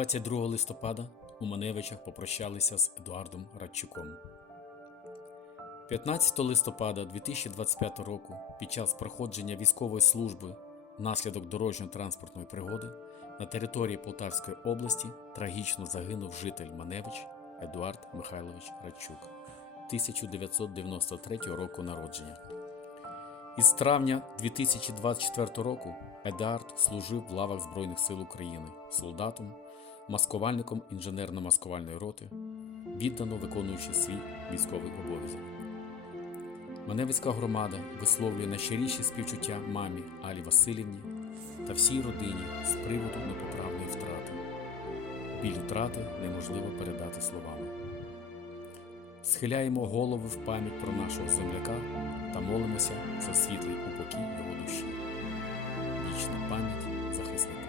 22 листопада у Маневичах попрощалися з Едуардом Радчуком. 15 листопада 2025 року під час проходження військової служби внаслідок дорожньо-транспортної пригоди на території Полтавської області трагічно загинув житель Маневич Едуард Михайлович Радчук 1993 року народження. Із травня 2024 року Едард служив в лавах Збройних сил України солдатом, маскувальником інженерно-маскувальної роти, віддано виконуючи свій військовий обов'язок. Маневицька громада висловлює найщиріші співчуття мамі Алі Васильівні та всій родині з приводу непоправної втрати. Біль втрати неможливо передати словами. Схиляємо голови в пам'ять про нашого земляка та молимося за світлий упокій його душі. Вічна пам'ять захиснику